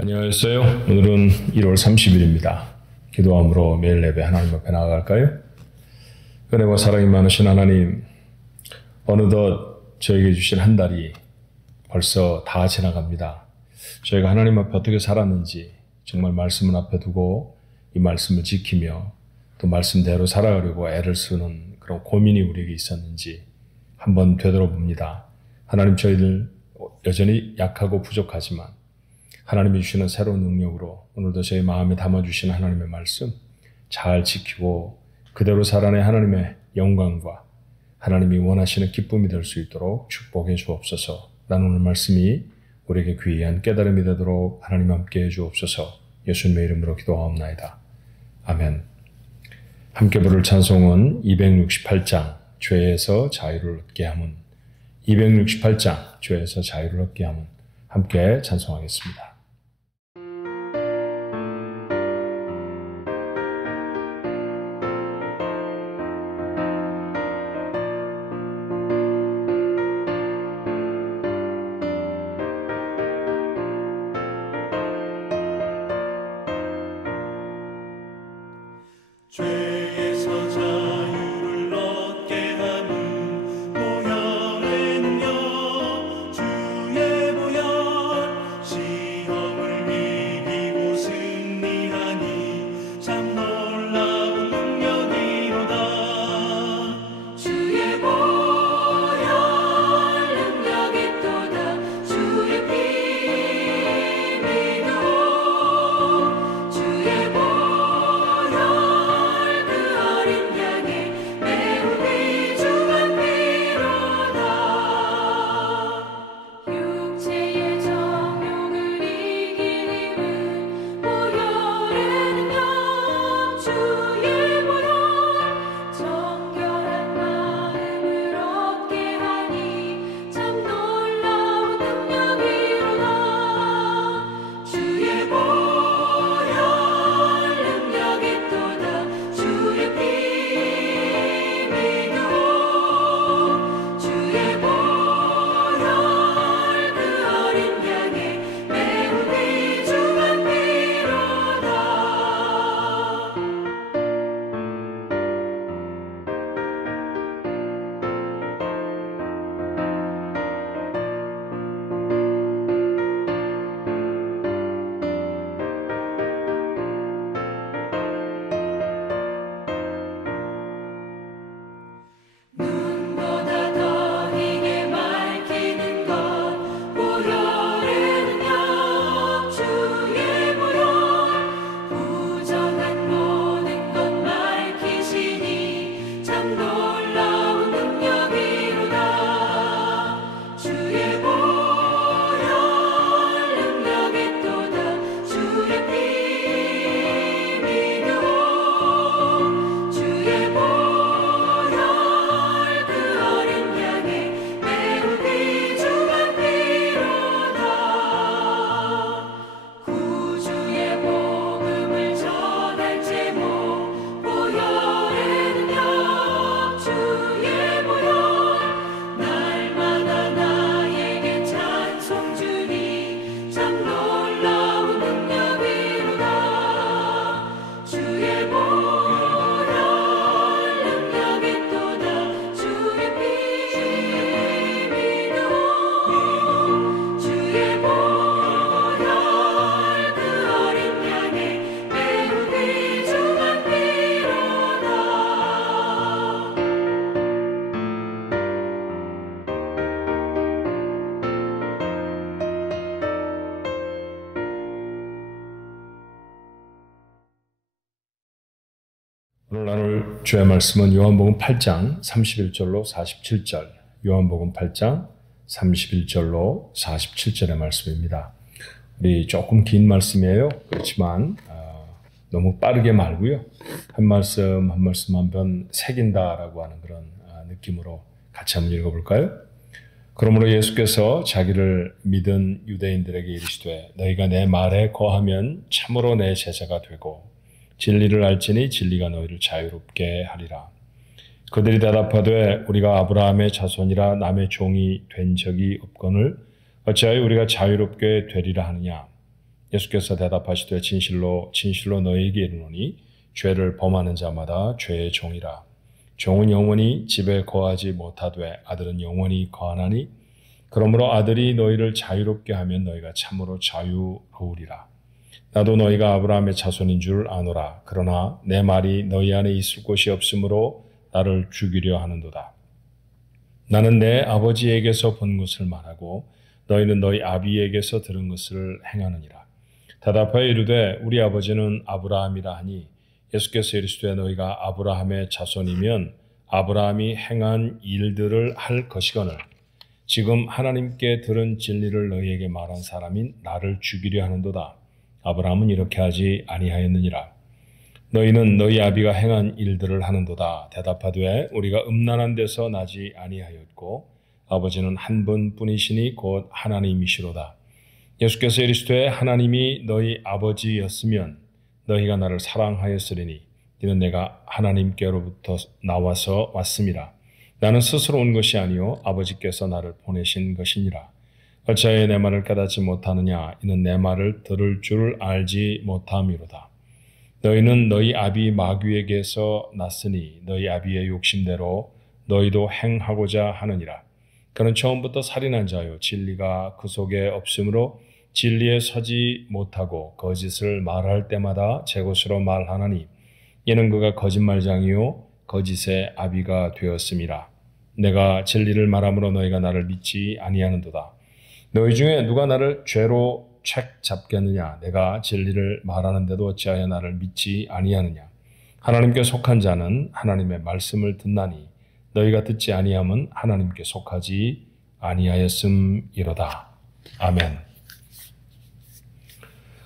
안녕하세요. 오늘은 1월 30일입니다. 기도함으로 매일 예배 하나님 앞에 나아갈까요? 은혜와 사랑이 많으신 하나님, 어느덧 저에게 주신 한 달이 벌써 다 지나갑니다. 저희가 하나님 앞에 어떻게 살았는지 정말 말씀을 앞에 두고 이 말씀을 지키며 또 말씀대로 살아가려고 애를 쓰는 그런 고민이 우리에게 있었는지 한번 되돌아봅니다. 하나님, 저희들 여전히 약하고 부족하지만 하나님이 주시는 새로운 능력으로 오늘도 저희 마음에 담아주신 하나님의 말씀 잘 지키고 그대로 살아내 하나님의 영광과 하나님이 원하시는 기쁨이 될 수 있도록 축복해 주옵소서. 라는 오늘 말씀이 우리에게 귀한 깨달음이 되도록 하나님 함께 해 주옵소서. 예수님의 이름으로 기도하옵나이다. 아멘. 함께 부를 찬송은 268장 죄에서 자유를 얻게 함은, 268장 죄에서 자유를 얻게 함은 함께 찬송하겠습니다. 죄에서 자유를 얻게 함은 보혈의 능력, 주의 보혈. 시험을 이기고 승리하니 참 놀라운 능력이로다. 주의 보혈 능력이 또다. 주의 피 믿어. 주의 보혈 육체의 정욕을 이길 힘은 보혈의 능력, 주의 보혈. 정결한 마음을 얻게 하니 참 놀라운 능력이로다. 주의 보혈 능력이 또다. 주의 피 믿어. 주의 보혈 눈보다 더 희게 밝히는 것 보혈의 능력, 주의 보혈. 부정한 모든 것 밝히시니 참 놀라운 능력이로다. 주의 보혈 능력이 또다. 주의 피 믿어. 주의 보혈 구주의 복음을 전할 제목 보혈의 능력, 주의 보혈. 날마다 나에게 찬송 주니 참 놀라운 능력이로다. 주의 보혈 능력이 또다. 주의 피 믿어. 주의 보혈 오늘 나눌 주의 말씀은 요한복음 8장 31절로 47절, 요한복음 8장 31절로 47절의 말씀입니다. 우리 조금 긴 말씀이에요. 그렇지만 너무 빠르게 말고요. 한 말씀 한 말씀 한번 새긴다라고 하는 그런 느낌으로 같이 한번 읽어볼까요? 그러므로 예수께서 자기를 믿은 유대인들에게 이르시되 너희가 내 말에 거하면 참으로 내 제자가 되고 진리를 알지니 진리가 너희를 자유롭게 하리라. 그들이 대답하되 우리가 아브라함의 자손이라 남의 종이 된 적이 없거늘 어찌하여 우리가 자유롭게 되리라 하느냐. 예수께서 대답하시되 진실로 진실로 너희에게 이르노니 죄를 범하는 자마다 죄의 종이라. 종은 영원히 집에 거하지 못하되 아들은 영원히 거하나니 그러므로 아들이 너희를 자유롭게 하면 너희가 참으로 자유로우리라. 나도 너희가 아브라함의 자손인 줄 아노라. 그러나 내 말이 너희 안에 있을 곳이 없으므로 나를 죽이려 하는도다. 나는 내 아버지에게서 본 것을 말하고 너희는 너희 아비에게서 들은 것을 행하느니라. 대답하여 이르되 우리 아버지는 아브라함이라 하니 예수께서 이르시되 너희가 아브라함의 자손이면 아브라함이 행한 일들을 할 것이거늘 지금 하나님께 들은 진리를 너희에게 말한 사람인 나를 죽이려 하는도다. 아브라함은 이렇게 하지 아니하였느니라. 너희는 너희 아비가 행한 일들을 하는도다. 대답하되 우리가 음란한 데서 나지 아니하였고 아버지는 한 분뿐이시니 곧 하나님이시로다. 예수께서 이르시되 하나님이 너희 아버지였으면 너희가 나를 사랑하였으리니 이는 내가 하나님께로부터 나와서 왔음이라. 나는 스스로 온 것이 아니요 아버지께서 나를 보내신 것이니라. 어찌하여 내 말을 깨닫지 못하느냐. 이는 내 말을 들을 줄 알지 못함이로다. 너희는 너희 아비 마귀에게서 났으니 너희 아비의 욕심대로 너희도 행하고자 하느니라. 그는 처음부터 살인한 자요 진리가 그 속에 없으므로 진리에 서지 못하고 거짓을 말할 때마다 제 것으로 말하나니 이는 그가 거짓말장이요 거짓의 아비가 되었음이라. 내가 진리를 말함으로 너희가 나를 믿지 아니하는도다. 너희 중에 누가 나를 죄로 책 잡겠느냐. 내가 진리를 말하는데도 어찌하여 나를 믿지 아니하느냐. 하나님께 속한 자는 하나님의 말씀을 듣나니 너희가 듣지 아니함은 하나님께 속하지 아니하였음이로다. 아멘.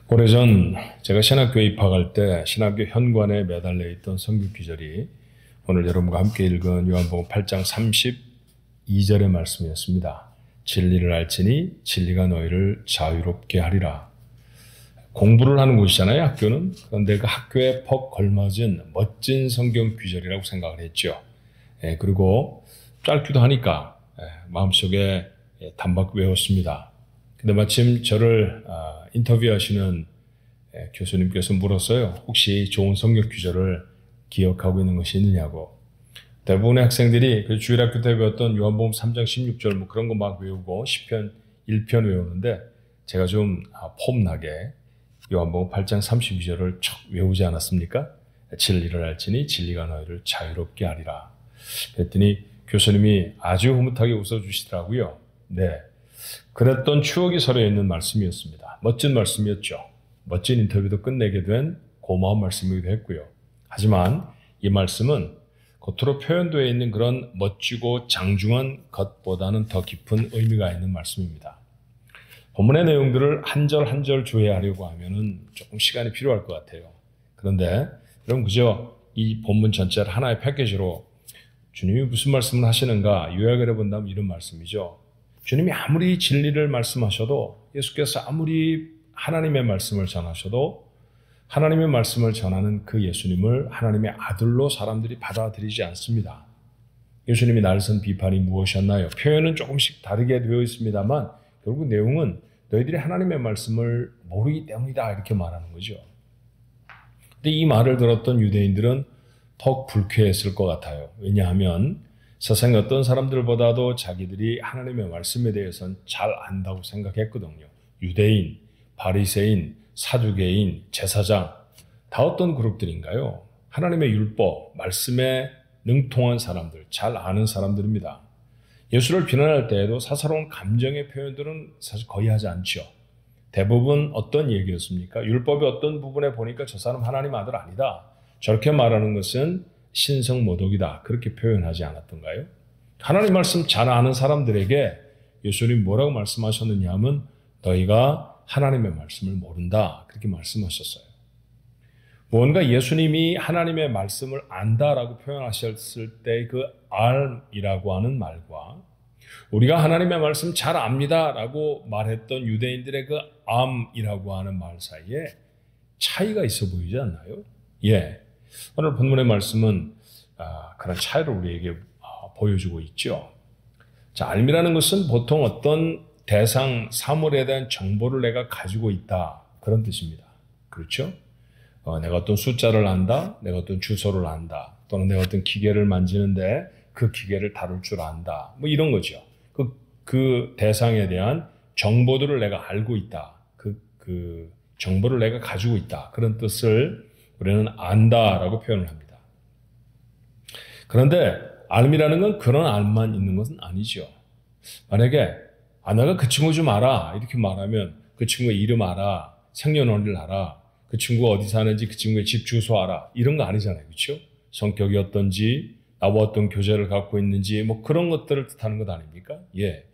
오래전 제가 신학교에 입학할 때 신학교 현관에 매달려 있던 성경 구절이 오늘 여러분과 함께 읽은 요한복음 8장 32절의 말씀이었습니다. 진리를 알지니 진리가 너희를 자유롭게 하리라. 공부를 하는 곳이잖아요, 학교는. 그런데 그 학교에 퍽 걸맞은 멋진 성경 구절이라고 생각을 했죠. 그리고 짧기도 하니까 마음속에 단박 외웠습니다. 근데 마침 저를 인터뷰하시는 교수님께서 물었어요. 혹시 좋은 성경 구절을 기억하고 있는 것이 있느냐고. 대부분의 학생들이 그 주일학교 때 배웠던 요한복음 3장 16절 뭐 그런 거 막 외우고 시편 1편 외우는데 제가 좀 폼나게 요한복음 8장 32절을 척 외우지 않았습니까? 진리를 알지니 진리가 너희를 자유롭게 하리라. 그랬더니 교수님이 아주 흐뭇하게 웃어주시더라고요. 네, 그랬던 추억이 서려 있는 말씀이었습니다. 멋진 말씀이었죠. 멋진 인터뷰도 끝내게 된 고마운 말씀이기도 했고요. 하지만 이 말씀은 겉으로 표현되어 있는 그런 멋지고 장중한 것보다는 더 깊은 의미가 있는 말씀입니다. 본문의 내용들을 한 절 한 절 조회하려고 하면은 조금 시간이 필요할 것 같아요. 그런데 여러분 그저 이 본문 전체를 하나의 패키지로 주님이 무슨 말씀을 하시는가 요약을 해본다면 이런 말씀이죠. 주님이 아무리 진리를 말씀하셔도 예수께서 아무리 하나님의 말씀을 전하셔도 하나님의 말씀을 전하는 그 예수님을 하나님의 아들로 사람들이 받아들이지 않습니다. 예수님이 날선 비판이 무엇이었나요? 표현은 조금씩 다르게 되어 있습니다만 결국 내용은 너희들이 하나님의 말씀을 모르기 때문이다 이렇게 말하는 거죠. 근데 이 말을 들었던 유대인들은 더 불쾌했을 것 같아요. 왜냐하면 세상의 어떤 사람들보다도 자기들이 하나님의 말씀에 대해서는 잘 안다고 생각했거든요. 유대인, 바리새인, 사두개인, 제사장 다 어떤 그룹들인가요? 하나님의 율법, 말씀에 능통한 사람들, 잘 아는 사람들입니다. 예수를 비난할 때에도 사사로운 감정의 표현들은 사실 거의 하지 않죠. 대부분 어떤 얘기였습니까? 율법의 어떤 부분에 보니까 저 사람 하나님 아들 아니다. 저렇게 말하는 것은 신성모독이다. 그렇게 표현하지 않았던가요? 하나님 말씀 잘 아는 사람들에게 예수님 뭐라고 말씀하셨느냐 하면 너희가 하나님의 말씀을 모른다. 그렇게 말씀하셨어요. 무언가 예수님이 하나님의 말씀을 안다라고 표현하셨을 때 그 알이라고 하는 말과 우리가 하나님의 말씀 잘 압니다라고 말했던 유대인들의 그 암이라고 하는 말 사이에 차이가 있어 보이지 않나요? 예. 오늘 본문의 말씀은 그런 차이를 우리에게 보여주고 있죠. 자, 알미라는 것은 보통 어떤 대상, 사물에 대한 정보를 내가 가지고 있다. 그런 뜻입니다. 그렇죠? 내가 어떤 숫자를 안다, 내가 어떤 주소를 안다, 또는 내가 어떤 기계를 만지는데 그 기계를 다룰 줄 안다. 뭐 이런 거죠. 그 대상에 대한 정보들을 내가 알고 있다. 그 정보를 내가 가지고 있다. 그런 뜻을 우리는 안다라고 표현을 합니다. 그런데 알미라는 건 그런 알만 있는 것은 아니죠. 만약에 내가 그 친구 좀 알아 이렇게 말하면 그 친구의 이름 알아, 생년월일 알아, 그 친구가 어디 사는지 그 친구의 집 주소 알아 이런 거 아니잖아요. 그렇죠? 성격이 어떤지, 나와 어떤 교제를 갖고 있는지 뭐 그런 것들을 뜻하는 것 아닙니까? 예.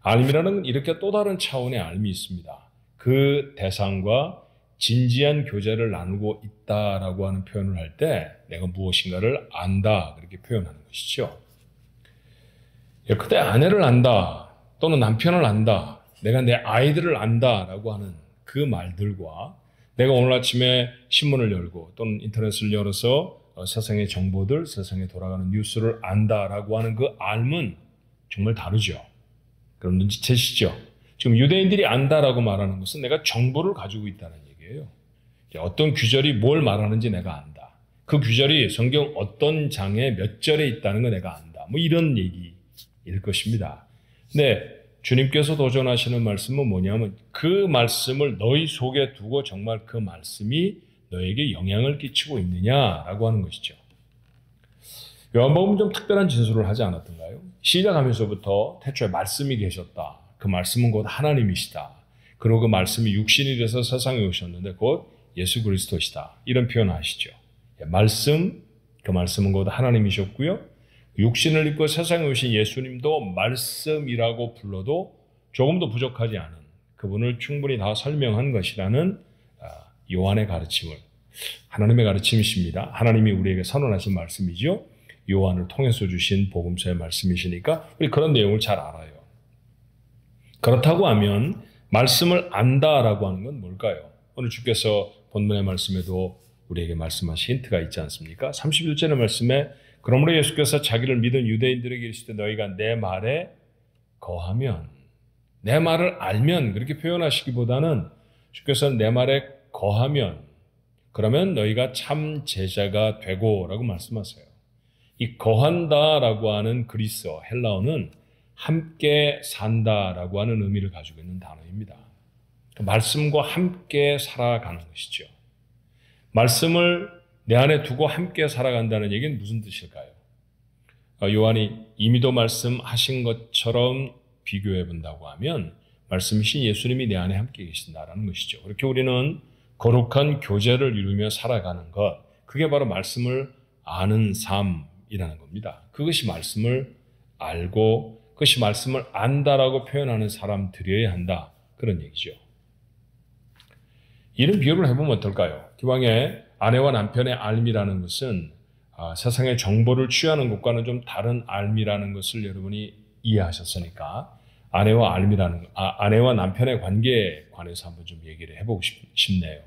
알미라는 건 이렇게 또 다른 차원의 알미 있습니다. 그 대상과 진지한 교제를 나누고 있다라고 하는 표현을 할 때 내가 무엇인가를 안다 그렇게 표현하는 것이죠. 예, 그때 아내를 안다 또는 남편을 안다, 내가 내 아이들을 안다라고 하는 그 말들과 내가 오늘 아침에 신문을 열고 또는 인터넷을 열어서 세상의 정보들, 세상에 돌아가는 뉴스를 안다라고 하는 그 알은 정말 다르죠. 그럼 눈치채시죠? 지금 유대인들이 안다라고 말하는 것은 내가 정보를 가지고 있다는 얘기예요. 어떤 규절이 뭘 말하는지 내가 안다. 그 규절이 성경 어떤 장에 몇 절에 있다는 거 내가 안다. 뭐 이런 얘기일 것입니다. 근데 주님께서 도전하시는 말씀은 뭐냐면 그 말씀을 너희 속에 두고 정말 그 말씀이 너에게 영향을 끼치고 있느냐라고 하는 것이죠. 요한복음은 좀 특별한 진술을 하지 않았던가요? 시작하면서부터 태초에 말씀이 계셨다. 그 말씀은 곧 하나님이시다. 그리고 그 말씀이 육신이 돼서 세상에 오셨는데 곧 예수 그리스도시다. 이런 표현을 하시죠. 말씀, 그 말씀은 곧 하나님이셨고요. 육신을 입고 세상에 오신 예수님도 말씀이라고 불러도 조금도 부족하지 않은 그분을 충분히 다 설명한 것이라는 요한의 가르침을, 하나님의 가르침이십니다. 하나님이 우리에게 선언하신 말씀이죠. 요한을 통해서 주신 복음서의 말씀이시니까 우리 그런 내용을 잘 알아요. 그렇다고 하면 말씀을 안다라고 하는 건 뭘까요? 오늘 주께서 본문의 말씀에도 우리에게 말씀하신 힌트가 있지 않습니까? 31절의 말씀에 그러므로 예수께서 자기를 믿은 유대인들에게 이르시되 너희가 내 말에 거하면, 내 말을 알면 그렇게 표현하시기보다는 주께서는 내 말에 거하면 그러면 너희가 참 제자가 되고 라고 말씀하세요. 이 거한다라고 하는 그리스어 헬라어는 함께 산다라고 하는 의미를 가지고 있는 단어입니다. 말씀과 함께 살아가는 것이죠. 말씀을 내 안에 두고 함께 살아간다는 얘기는 무슨 뜻일까요? 요한이 이미도 말씀하신 것처럼 비교해 본다고 하면 말씀이신 예수님이 내 안에 함께 계신다라는 것이죠. 그렇게 우리는 거룩한 교제를 이루며 살아가는 것, 그게 바로 말씀을 아는 삶이라는 겁니다. 그것이 말씀을 알고 그것이 말씀을 안다라고 표현하는 사람들이어야 한다. 그런 얘기죠. 이런 비유를 해보면 어떨까요? 기왕에 아내와 남편의 알미라는 것은 세상의 정보를 취하는 것과는 좀 다른 알미라는 것을 여러분이 이해하셨으니까 아내와 남편의 관계에 관해서 한번 좀 얘기를 해보고 싶네요.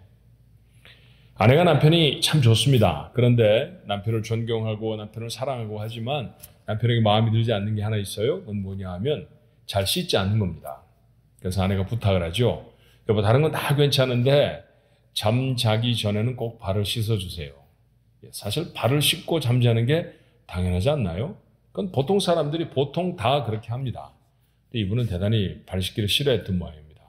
아내가 남편이 참 좋습니다. 그런데 남편을 존경하고 남편을 사랑하고 하지만 남편에게 마음에 들지 않는 게 하나 있어요. 그건 뭐냐 하면 잘 씻지 않는 겁니다. 그래서 아내가 부탁을 하죠. 여보, 다른 건 다 괜찮은데 잠자기 전에는 꼭 발을 씻어주세요. 사실 발을 씻고 잠자는 게 당연하지 않나요? 그건 보통 사람들이 보통 다 그렇게 합니다. 근데 이분은 대단히 발 씻기를 싫어했던 모양입니다.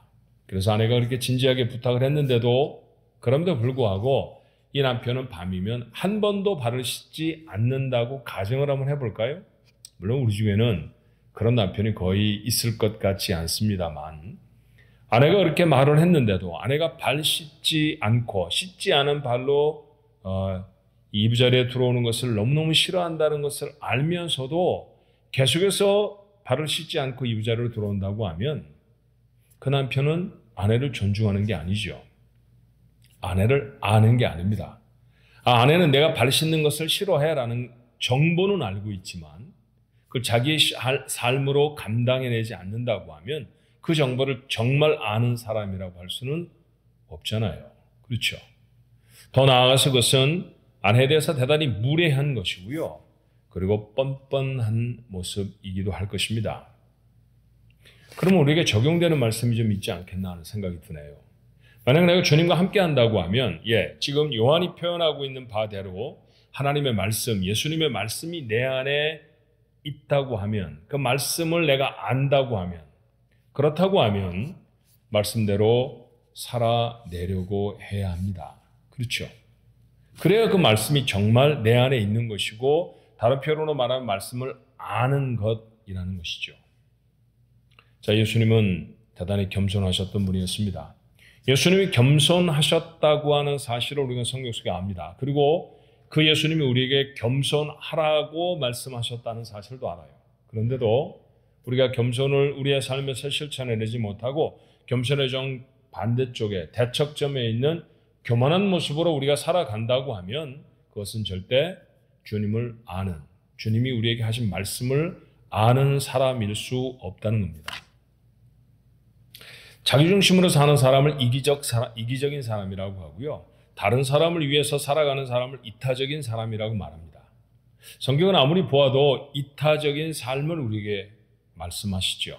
그래서 아내가 그렇게 진지하게 부탁을 했는데도 그럼에도 불구하고 이 남편은 밤이면 한 번도 발을 씻지 않는다고 가정을 한번 해볼까요? 물론 우리 중에는 그런 남편이 거의 있을 것 같지 않습니다만 아내가 그렇게 말을 했는데도 아내가 발 씻지 않고 씻지 않은 발로 이부자리에 들어오는 것을 너무너무 싫어한다는 것을 알면서도 계속해서 발을 씻지 않고 이부자리로 들어온다고 하면 그 남편은 아내를 존중하는 게 아니죠. 아내를 아는 게 아닙니다. 아내는 내가 발 씻는 것을 싫어해라는 정보는 알고 있지만 그걸 자기의 삶으로 감당해내지 않는다고 하면 그 정보를 정말 아는 사람이라고 할 수는 없잖아요. 그렇죠? 더 나아가서 그것은 아내에 대해서 대단히 무례한 것이고요. 그리고 뻔뻔한 모습이기도 할 것입니다. 그러면 우리에게 적용되는 말씀이 좀 있지 않겠나 하는 생각이 드네요. 만약 내가 주님과 함께 한다고 하면 지금 요한이 표현하고 있는 바대로 하나님의 말씀, 예수님의 말씀이 내 안에 있다고 하면, 그 말씀을 내가 안다고 하면, 그렇다고 하면 말씀대로 살아내려고 해야 합니다. 그렇죠? 그래야 그 말씀이 정말 내 안에 있는 것이고, 다른 표현으로 말하면 말씀을 아는 것이라는 것이죠. 자, 예수님은 대단히 겸손하셨던 분이었습니다. 예수님이 겸손하셨다고 하는 사실을 우리가 성경 속에 압니다. 그리고 그 예수님이 우리에게 겸손하라고 말씀하셨다는 사실도 알아요. 그런데도 우리가 겸손을 우리의 삶에서 실천해내지 못하고 겸손의 정 반대쪽에 대척점에 있는 교만한 모습으로 우리가 살아간다고 하면 그것은 절대 주님을 아는, 주님이 우리에게 하신 말씀을 아는 사람일 수 없다는 겁니다. 자기중심으로 사는 사람을 이기적인 사람이라고 하고요. 다른 사람을 위해서 살아가는 사람을 이타적인 사람이라고 말합니다. 성경은 아무리 보아도 이타적인 삶을 우리에게 말씀하시죠.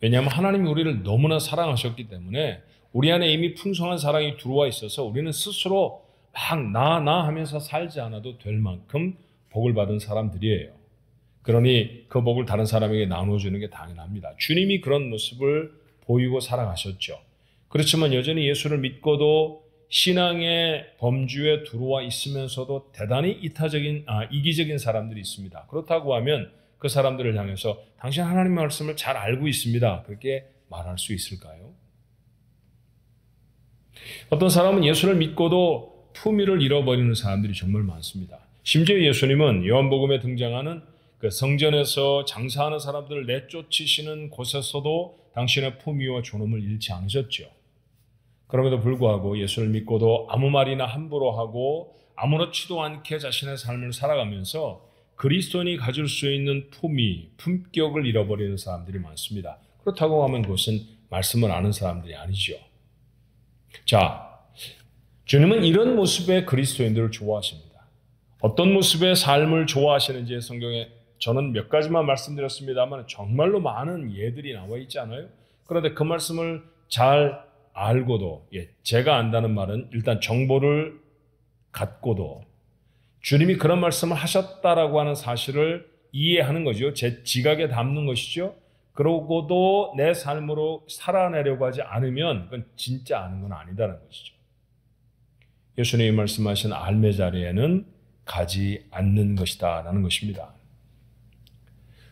왜냐하면 하나님이 우리를 너무나 사랑하셨기 때문에 우리 안에 이미 풍성한 사랑이 들어와 있어서 우리는 스스로 막 나 하면서 살지 않아도 될 만큼 복을 받은 사람들이에요. 그러니 그 복을 다른 사람에게 나눠주는 게 당연합니다. 주님이 그런 모습을 보이고 살아가셨죠. 그렇지만 여전히 예수를 믿고도 신앙의 범주에 들어와 있으면서도 대단히 이기적인 사람들이 있습니다. 그렇다고 하면 그 사람들을 향해서 당신 하나님의 말씀을 잘 알고 있습니다. 그렇게 말할 수 있을까요? 어떤 사람은 예수를 믿고도 품위를 잃어버리는 사람들이 정말 많습니다. 심지어 예수님은 요한복음에 등장하는 그 성전에서 장사하는 사람들을 내쫓으시는 곳에서도 당신의 품위와 존엄을 잃지 않으셨죠. 그럼에도 불구하고 예수를 믿고도 아무 말이나 함부로 하고 아무렇지도 않게 자신의 삶을 살아가면서 그리스도인이 가질 수 있는 품위, 품격을 잃어버리는 사람들이 많습니다. 그렇다고 하면 그것은 말씀을 아는 사람들이 아니죠. 자, 주님은 이런 모습의 그리스도인들을 좋아하십니다. 어떤 모습의 삶을 좋아하시는지 성경에 저는 몇 가지만 말씀드렸습니다만 정말로 많은 예들이 나와 있지 않아요? 그런데 그 말씀을 잘 알고도, 제가 안다는 말은 일단 정보를 갖고도 주님이 그런 말씀을 하셨다라고 하는 사실을 이해하는 거죠. 제 지각에 담는 것이죠. 그러고도 내 삶으로 살아내려고 하지 않으면 그건 진짜 아는 건 아니다는 것이죠. 예수님이 말씀하신 알매 자리에는 가지 않는 것이다 라는 것입니다.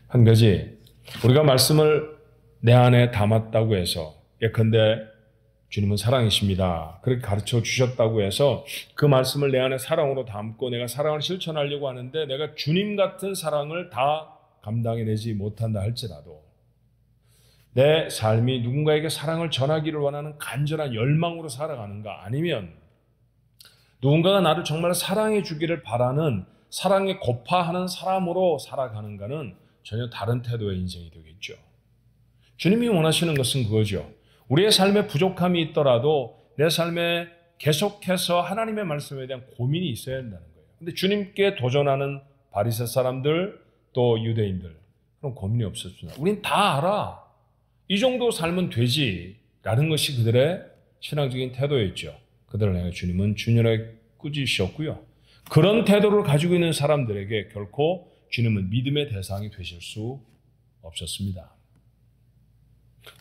한 가지, 우리가 말씀을 내 안에 담았다고 해서 예컨대 주님은 사랑이십니다. 그렇게 가르쳐 주셨다고 해서 그 말씀을 내 안에 사랑으로 담고 내가 사랑을 실천하려고 하는데 내가 주님 같은 사랑을 다 감당해내지 못한다 할지라도 내 삶이 누군가에게 사랑을 전하기를 원하는 간절한 열망으로 살아가는가, 아니면 누군가가 나를 정말 사랑해 주기를 바라는 사랑에 고파하는 사람으로 살아가는가는 전혀 다른 태도의 인생이 되겠죠. 주님이 원하시는 것은 그거죠. 우리의 삶에 부족함이 있더라도 내 삶에 계속해서 하나님의 말씀에 대한 고민이 있어야 한다는 거예요. 근데 주님께 도전하는 바리새 사람들 또 유대인들, 그런 고민이 없었습니다. 우린 다 알아. 이 정도 살면 되지라는 것이 그들의 신앙적인 태도였죠. 그들을 향해 주님은 준연하게 꾸짖으셨고요. 그런 태도를 가지고 있는 사람들에게 결코 주님은 믿음의 대상이 되실 수 없었습니다.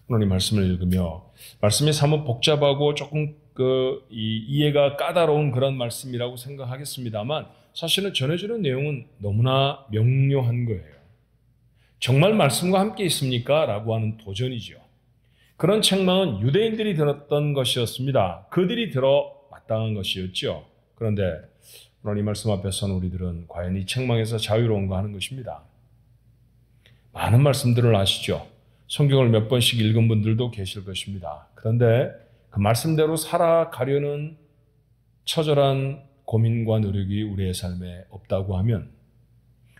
오늘 이 말씀을 읽으며 말씀이 사뭇 복잡하고 조금 이해가 까다로운 그런 말씀이라고 생각하겠습니다만 사실은 전해주는 내용은 너무나 명료한 거예요. 정말 말씀과 함께 있습니까? 라고 하는 도전이죠. 그런 책망은 유대인들이 들었던 것이었습니다. 그들이 들어 마땅한 것이었죠. 그런데 오늘 이 말씀 앞에서는 우리들은 과연 이 책망에서 자유로운가 하는 것입니다. 많은 말씀들을 아시죠? 성경을 몇 번씩 읽은 분들도 계실 것입니다. 그런데 그 말씀대로 살아가려는 처절한 고민과 노력이 우리의 삶에 없다고 하면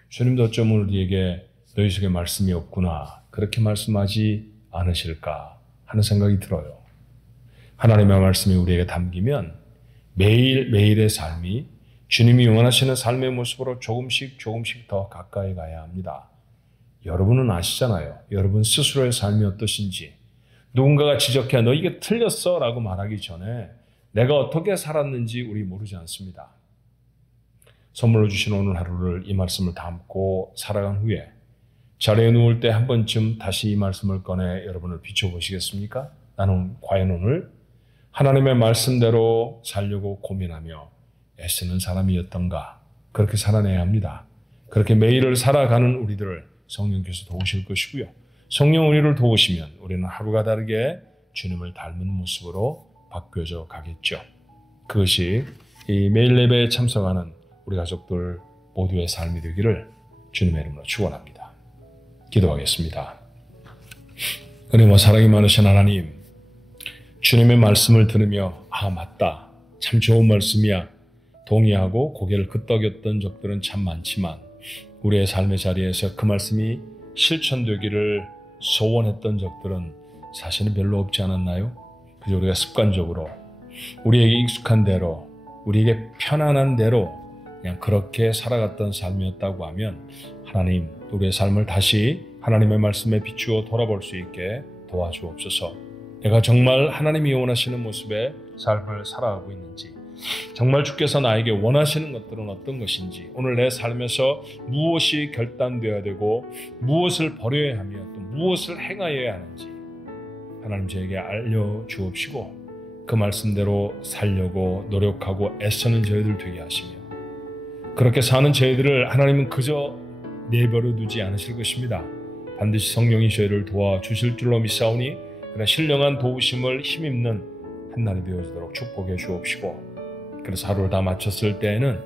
주님도 어쩌면 우리에게 너희 속에 말씀이 없구나 그렇게 말씀하지 않으실까 하는 생각이 들어요. 하나님의 말씀이 우리에게 담기면 매일매일의 삶이 주님이 원하시는 삶의 모습으로 조금씩 더 가까이 가야 합니다. 여러분은 아시잖아요. 여러분 스스로의 삶이 어떠신지, 누군가가 지적해 너 이게 틀렸어 라고 말하기 전에 내가 어떻게 살았는지 우리 모르지 않습니다. 선물로 주신 오늘 하루를 이 말씀을 담고 살아간 후에 자리에 누울 때 한 번쯤 다시 이 말씀을 꺼내 여러분을 비춰보시겠습니까? 나는 과연 오늘 하나님의 말씀대로 살려고 고민하며 애쓰는 사람이었던가? 그렇게 살아내야 합니다. 그렇게 매일을 살아가는 우리들을 성령께서 도우실 것이고요. 성령 우리를 도우시면 우리는 하루가 다르게 주님을 닮은 모습으로 바뀌어져 가겠죠. 그것이 이 매일 예배에 참석하는 우리 가족들 모두의 삶이 되기를 주님의 이름으로 축원합니다. 기도하겠습니다. 은혜와 사랑이 많으신 하나님, 주님의 말씀을 들으며 아 맞다, 참 좋은 말씀이야 동의하고 고개를 끄덕였던 적들은 참 많지만 우리의 삶의 자리에서 그 말씀이 실천되기를 소원했던 적들은 사실은 별로 없지 않았나요? 그저 우리가 습관적으로 우리에게 익숙한 대로 우리에게 편안한 대로 그냥 그렇게 살아갔던 삶이었다고 하면 하나님 우리의 삶을 다시 하나님의 말씀에 비추어 돌아볼 수 있게 도와주옵소서. 내가 정말 하나님이 원하시는 모습의 삶을 살아가고 있는지, 정말 주께서 나에게 원하시는 것들은 어떤 것인지, 오늘 내 삶에서 무엇이 결단되어야 되고 무엇을 버려야 하며 또 무엇을 행하여야 하는지 하나님 저에게 알려주옵시고 그 말씀대로 살려고 노력하고 애쓰는 저희들 되게 하시며 그렇게 사는 저희들을 하나님은 그저 내버려 두지 않으실 것입니다. 반드시 성령이 저희를 도와주실 줄로 믿사오니 그런 신령한 도우심을 힘입는 한 날이 되어지도록 축복해 주옵시고 그래서 하루를 다 마쳤을 때에는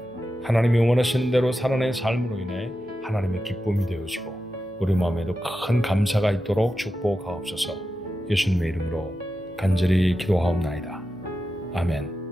하나님이 원하시는 대로 살아낸 삶으로 인해 하나님의 기쁨이 되어지고 우리 마음에도 큰 감사가 있도록 축복하옵소서. 예수님의 이름으로 간절히 기도하옵나이다. 아멘.